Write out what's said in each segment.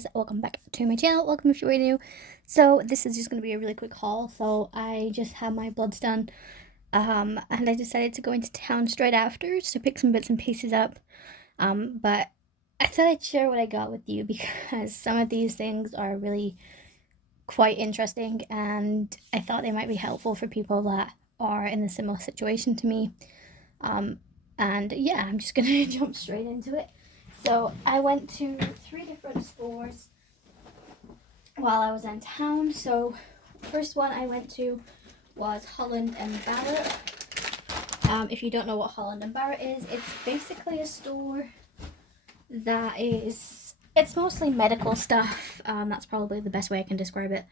guys, welcome back to my channel. Welcome if you're new. So this is just going to be a really quick haul. So I just had my bloods done, and I decided to go into town straight after to pick some bits and pieces up. But I thought I'd share what I got with you because some of these things are really quite interesting, and I thought they might be helpful for people that are in a similar situation to me. And yeah, I'm just gonna jump straight into it. So I went to 3 different stores while I was in town. So the first one I went to was Holland and Barrett. If you don't know what Holland and Barrett is, it's basically a store that it's mostly medical stuff. That's probably the best way I can describe it.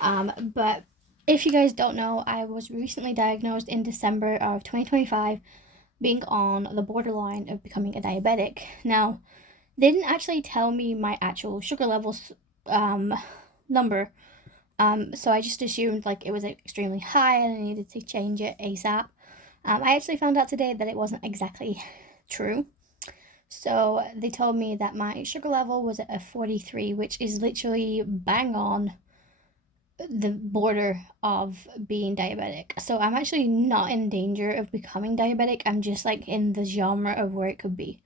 But if you guys don't know, I was recently diagnosed in December of 2025 being on the borderline of becoming a diabetic. Now, they didn't actually tell me my actual sugar levels number, so I just assumed like it was extremely high and I needed to change it ASAP. I actually found out today that it wasn't exactly true. So they told me that my sugar level was at a 43, which is literally bang on the border of being diabetic. So I'm actually not in danger of becoming diabetic. I'm just like in the genre of where it could be.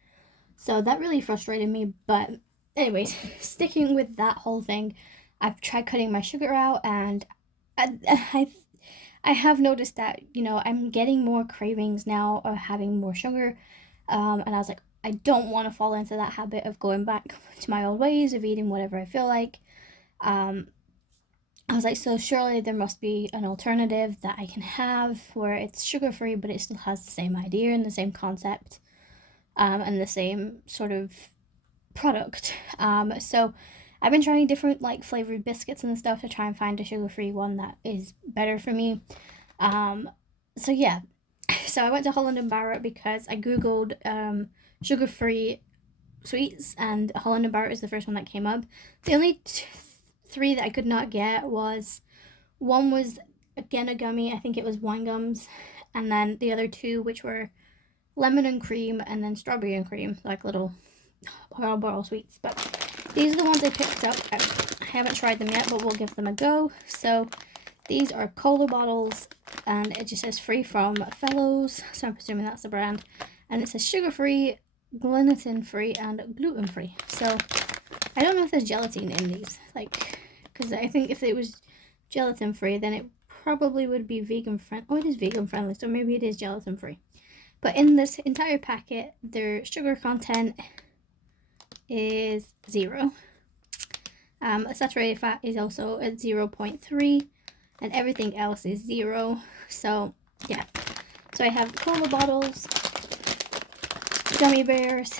So that really frustrated me. But anyways, sticking with that whole thing, I've tried cutting my sugar out, and I have noticed that, you know, I'm getting more cravings now of having more sugar. And I was like, I don't want to fall into that habit of going back to my old ways of eating whatever I feel like. I was like, so surely there must be an alternative that I can have where it's sugar-free, but it still has the same idea and the same concept, and the same sort of product. So I've been trying different like flavored biscuits and stuff to try and find a sugar-free one that is better for me. So yeah, so I went to Holland and Barrett because I googled sugar-free sweets, and Holland and Barrett is the first one that came up. The only 3 that I could not get was, one was again a gummy, I think it was wine gums, and then the other 2, which were lemon and cream and then strawberry and cream, like little bottle sweets. But these are the ones I picked up. I haven't tried them yet, but we'll give them a go. So these are cola bottles, and it just says free from Fellows, so I'm presuming that's the brand, and it says sugar-free, gluten-free, and gluten-free. So I don't know if there's gelatin in these, like, because I think if it was gelatin-free, then it probably would be vegan-friendly. Oh, it is vegan-friendly, so maybe it is gelatin-free. But in this entire packet, their sugar content is 0. Saturated fat is also at 0.3, and everything else is 0. So, yeah. So I have cola bottles, gummy bears,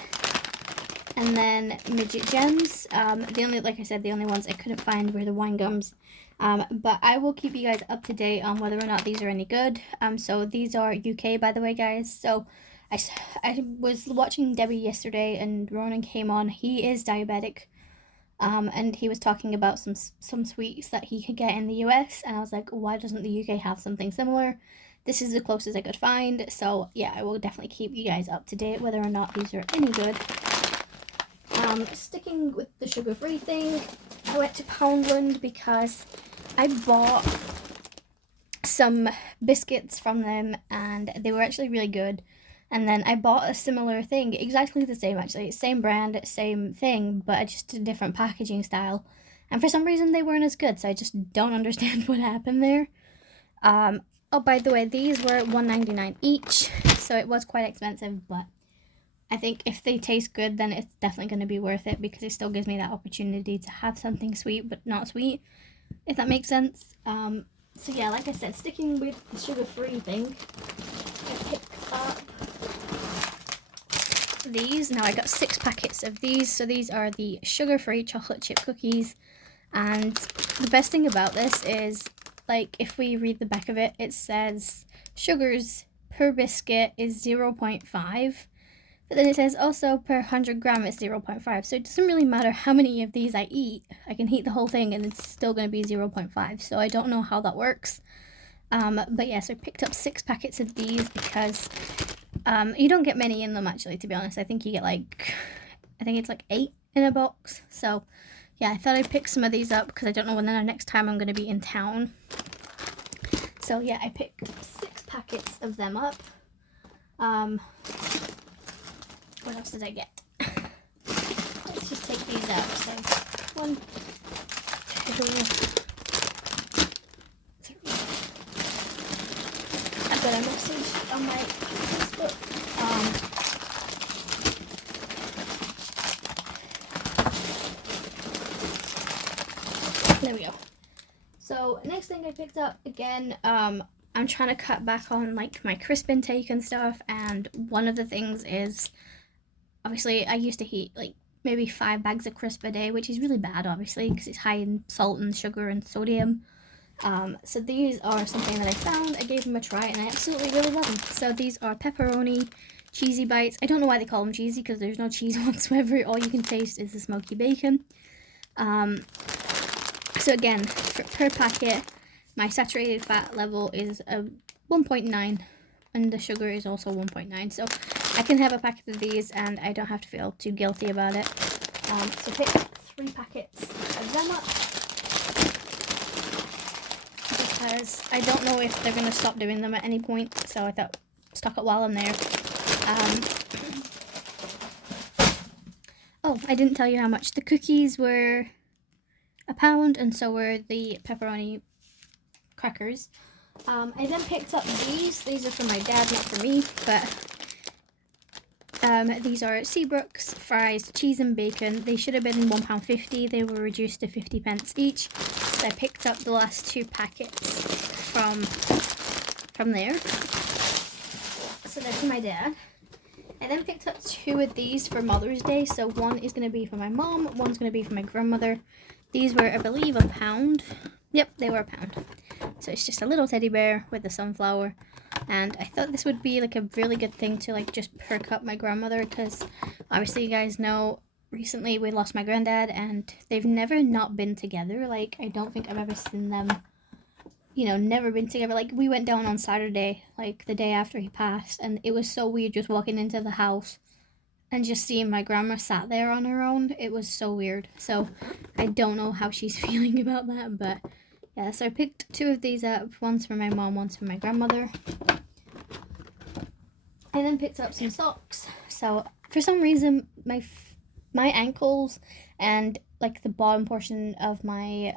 and then midget gems. The only, like I said, the only ones I couldn't find were the wine gums. But I will keep you guys up to date on whether or not these are any good. So these are UK, by the way, guys. So I was watching Debbie yesterday, and Ronan came on. He is diabetic, and he was talking about some sweets that he could get in the US, and I was like, why doesn't the UK have something similar? This is the closest I could find. So yeah, I will definitely keep you guys up to date whether or not these are any good. Sticking with the sugar-free thing, I went to Poundland because I bought some biscuits from them, and they were actually really good. And then I bought a similar thing, exactly the same actually, same brand, same thing, but just a different packaging style. And for some reason they weren't as good, so I just don't understand what happened there. Oh, by the way, these were $1.99 each, so it was quite expensive, but I think if they taste good, then it's definitely going to be worth it, because it still gives me that opportunity to have something sweet but not sweet, if that makes sense. So yeah, like I said, sticking with the sugar-free thing, I picked up these. Now I got 6 packets of these. So these are the sugar-free chocolate chip cookies, and the best thing about this is, like, if we read the back of it, it says sugars per biscuit is 0.5. But then it says also per 100 gram it's 0.5. So it doesn't really matter how many of these I eat. I can eat the whole thing and it's still going to be 0.5. So I don't know how that works. But yeah, so I picked up 6 packets of these because you don't get many in them, actually, to be honest. I think you get like, I think it's like 8 in a box. So yeah, I thought I'd pick some of these up because I don't know when the next time I'm going to be in town. So yeah, I picked 6 packets of them up. What else did I get? Let's just take these out. So 1, 2, 3. I've got a message on my Facebook. There we go. So next thing I picked up again, I'm trying to cut back on like my crisp intake and stuff, and one of the things is, obviously I used to eat like maybe 5 bags of crisp a day, which is really bad obviously because it's high in salt and sugar and sodium. So these are something that I found. I gave them a try and I absolutely really love them. So these are pepperoni cheesy bites. I don't know why they call them cheesy because there's no cheese whatsoever. All you can taste is the smoky bacon. So again, per packet, my saturated fat level is a 1.9 and the sugar is also 1.9. So I can have a packet of these and I don't have to feel too guilty about it. So pick 3 packets of them up because I don't know if they're going to stop doing them at any point. So I thought, stock it while I'm there. Oh, I didn't tell you how much the cookies were. £1, and so were the pepperoni crackers. I then picked up these. These are for my dad, not for me, but these are Seabrooks fries, cheese and bacon. They should have been £1.50. They were reduced to 50p each. So I picked up the last 2 packets from there. So they're for my dad. I then picked up 2 of these for Mother's Day. So one is going to be for my mom, one's going to be for my grandmother. These were, I believe, £1. Yep, they were £1. So it's just a little teddy bear with a sunflower. And I thought this would be like a really good thing to like just perk up my grandmother, because obviously you guys know recently we lost my granddad and they've never not been together. Like, I don't think I've ever seen them, you know, never been together. Like, we went down on Saturday, like the day after he passed, and it was so weird just walking into the house and just seeing my grandma sat there on her own. It was so weird. So I don't know how she's feeling about that, but yeah, so I picked 2 of these up. One's for my mom, one's for my grandmother. I then picked up some socks. So for some reason, my ankles and like the bottom portion of my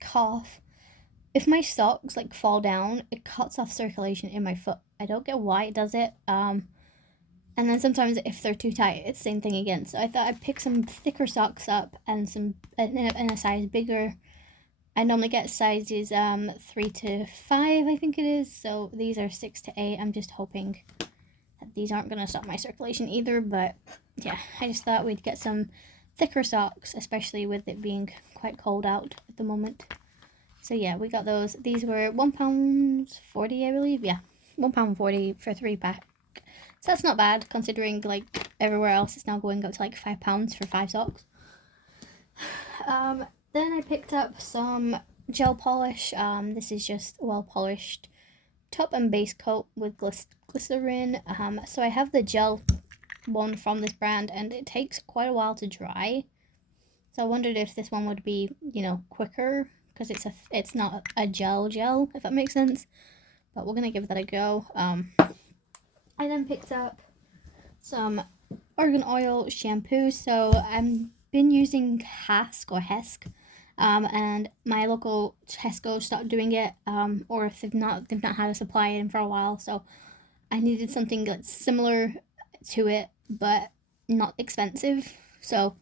calf, if my socks like fall down, it cuts off circulation in my foot. I don't get why it does it. And then sometimes if they're too tight, it's the same thing again. So I thought I'd pick some thicker socks up and some in a size bigger. I normally get sizes 3 to 5, I think it is. So these are 6 to 8. I'm just hoping that these aren't going to stop my circulation either. But yeah, I just thought we'd get some thicker socks, especially with it being quite cold out at the moment. So yeah, we got those. These were £1.40, I believe. Yeah, £1.40 for 3 pack. So that's not bad, considering like everywhere else it's now going up to like £5 for 5 socks. Then I picked up some gel polish. This is just well polished top and base coat with glycerin. So I have the gel one from this brand, and it takes quite a while to dry. So I wondered if this one would be, you know, quicker, because it's not a gel, if that makes sense. But we're gonna give that a go. I then picked up some argan oil shampoo. So I've been using Hesk, and my local TESCO stopped doing it, or if they've not had a supply in for a while. So I needed something that's similar to it but not expensive. So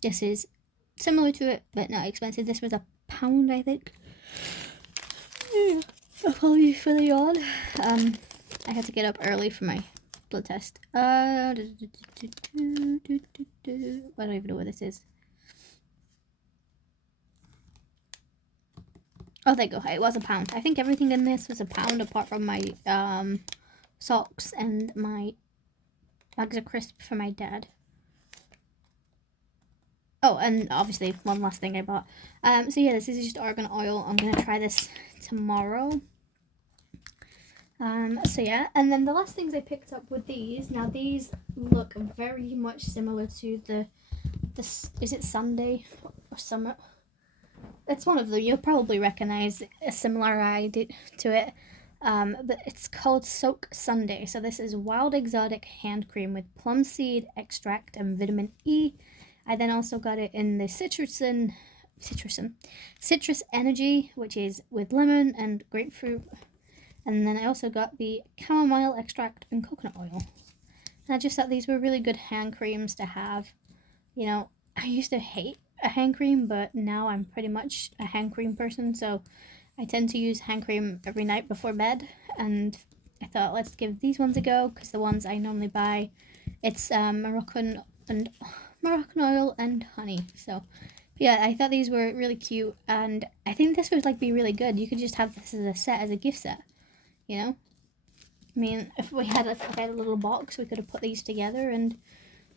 this is similar to it but not expensive. This was £1, I think. Apologies for the yawn. I had to get up early for my blood test. I don't even know what this is. Oh, there you go. It was £1. I think everything in this was £1 apart from my socks and my bags of crisp for my dad. Oh, and obviously one last thing I bought. So yeah, this is just argan oil. I'm gonna try this tomorrow. So yeah, and then the last things I picked up with these. Now these look very much similar to the this, is it Sunday or Summer? It's one of them. You'll probably recognize a similar idea to it. But it's called Soak Sunday. So this is wild exotic hand cream with plum seed extract and vitamin E. I then also got it in the citrus energy, which is with lemon and grapefruit. And then I also got the chamomile extract and coconut oil. And I just thought these were really good hand creams to have. You know, I used to hate a hand cream, but now I'm pretty much a hand cream person, so I tend to use hand cream every night before bed, and I thought let's give these ones a go, because the ones I normally buy, it's Moroccan oil and honey. So yeah, I thought these were really cute, and I think this would like be really good. You could just have this as a set, as a gift set, you know. I mean, if we had a little box, we could have put these together, and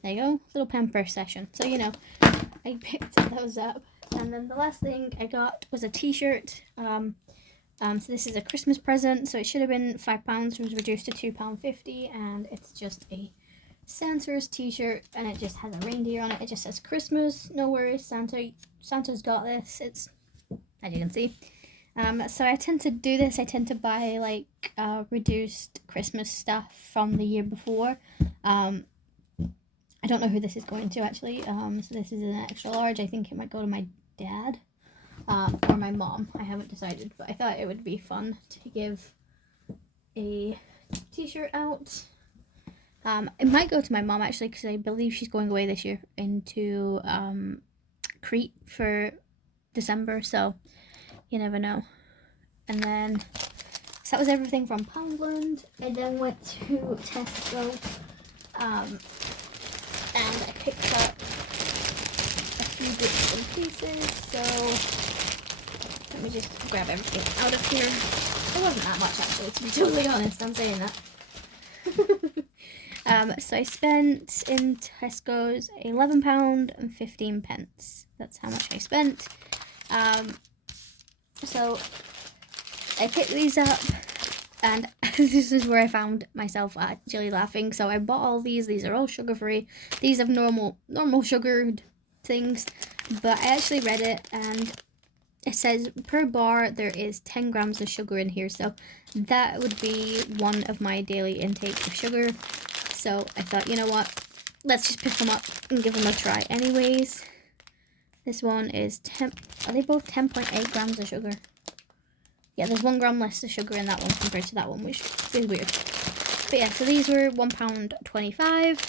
there you go, little pamper session. So, you know, I picked those up. And then the last thing I got was a t-shirt. So this is a Christmas present. So it should have been £5. It was reduced to £2.50. And it's just a Santa's t-shirt. And it just has a reindeer on it. It just says Christmas. No worries, Santa's got this. It's, as you can see. So I tend to do this. I tend to buy like reduced Christmas stuff from the year before. I don't know who this is going to actually. So this is an extra large. I think it might go to my dad or my mom. I haven't decided, but I thought it would be fun to give a t-shirt out. It might go to my mom actually, because I believe she's going away this year into Crete for December, so you never know. And then, so that was everything from Poundland. I then went to TESCO, and I picked up a few bits and pieces, so let me just grab everything out of here. It wasn't that much actually, to be totally honest, I'm saying that. So I spent in Tesco's £11 and 15 pence. That's how much I spent. So I picked these up, and this is where I found myself actually laughing. So I bought all these. These are all sugar-free. These have normal sugared things, but I actually read it, and it says per bar there is 10 grams of sugar in here. So that would be one of my daily intake of sugar. So I thought, you know what, let's just pick them up and give them a try anyways. This one is are they both 10.8 grams of sugar? Yeah, there's 1 gram less of sugar in that one compared to that one, which is weird. But yeah, so these were £1.25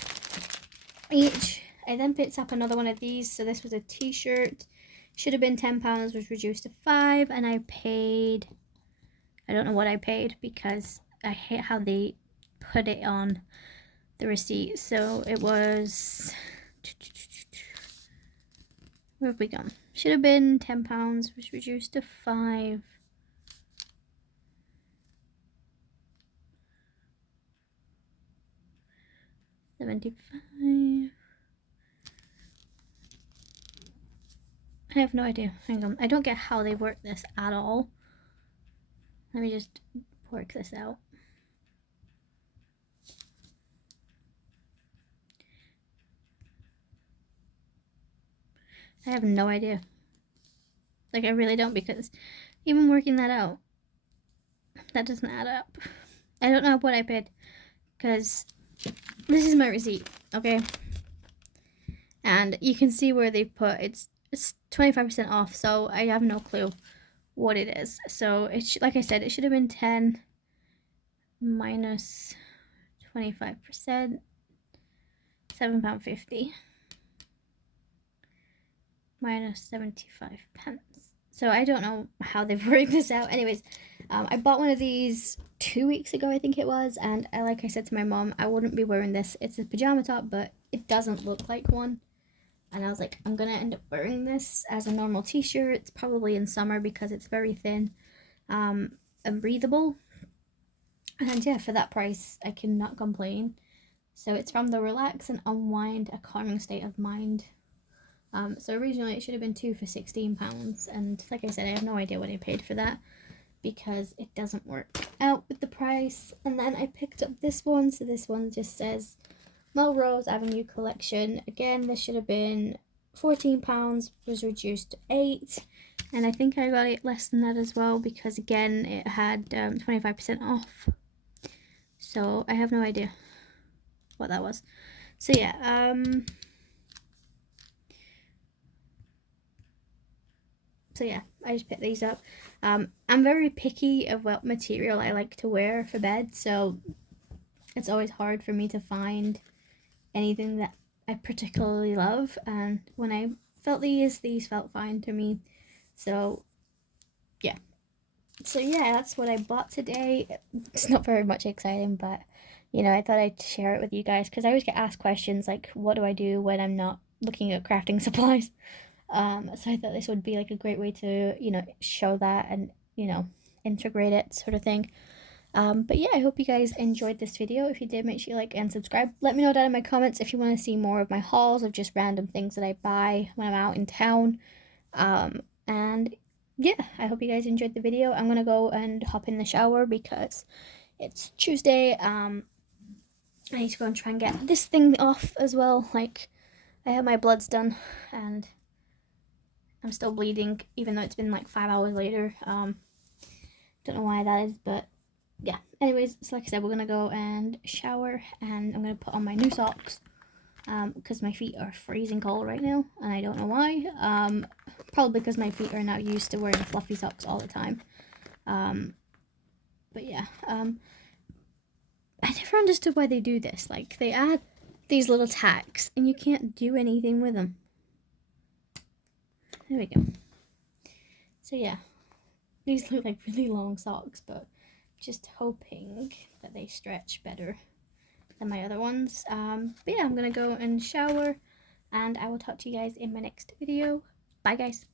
each. I then picked up another one of these. So this was a t-shirt. Should have been £10, was reduced to £5, and I paid, I don't know what I paid because I hate how they put it on the receipt. So it was, where have we gone? Should have been £10, was reduced to £5. $75. I have no idea. Hang on. I don't get how they work this at all. Let me just work this out. I have no idea. Like, I really don't, because even working that out, that doesn't add up. I don't know what I paid, because this is my receipt, okay? And you can see where they put, it's 25% off, so I have no clue what it is. So, like I said, it should have been 10 minus 25%, £7.50. Minus 75 pence. So I don't know how they've worked this out. Anyways, I bought one of these 2 weeks ago, I think it was, and like I said to my mom, I wouldn't be wearing this. It's a pajama top, but it doesn't look like one. And I was like, I'm gonna end up wearing this as a normal t-shirt. It's probably in summer because it's very thin and breathable. And yeah, for that price, I cannot complain. So it's from the Relax and Unwind, a calming state of mind. So originally it should have been 2 for £16, and like I said, I have no idea what I paid for that because it doesn't work out with the price. And then I picked up this one. So this one just says Melrose Avenue Collection. Again, this should have been £14 was reduced to 8, and I think I got it less than that as well because again it had 25% off. So I have no idea what that was. So yeah, I just picked these up. I'm very picky of what material I like to wear for bed, so it's always hard for me to find anything that I particularly love, and when I felt these felt fine to me. So yeah. So yeah, that's what I bought today. It's not very much exciting, but you know, I thought I'd share it with you guys because I always get asked questions like, what do I do when I'm not looking at crafting supplies? So I thought this would be like a great way to, you know, show that and, you know, integrate it sort of thing. But yeah, I hope you guys enjoyed this video. If you did, make sure you like and subscribe. Let me know down in my comments if you want to see more of my hauls of just random things that I buy when I'm out in town. And yeah, I hope you guys enjoyed the video. I'm gonna go and hop in the shower because it's Tuesday. I need to go and try and get this thing off as well. Like, I have my bloods done and I'm still bleeding even though it's been like 5 hours later. Don't know why that is, but yeah. Anyways, so like I said, we're gonna go and shower and I'm gonna put on my new socks because my feet are freezing cold right now and I don't know why. Probably because my feet are now used to wearing fluffy socks all the time. But yeah, I never understood why they do this. Like, they add these little tacks and you can't do anything with them. There we go. So yeah, these look like really long socks, but just hoping that they stretch better than my other ones. But yeah, I'm gonna go and shower and I will talk to you guys in my next video. Bye guys.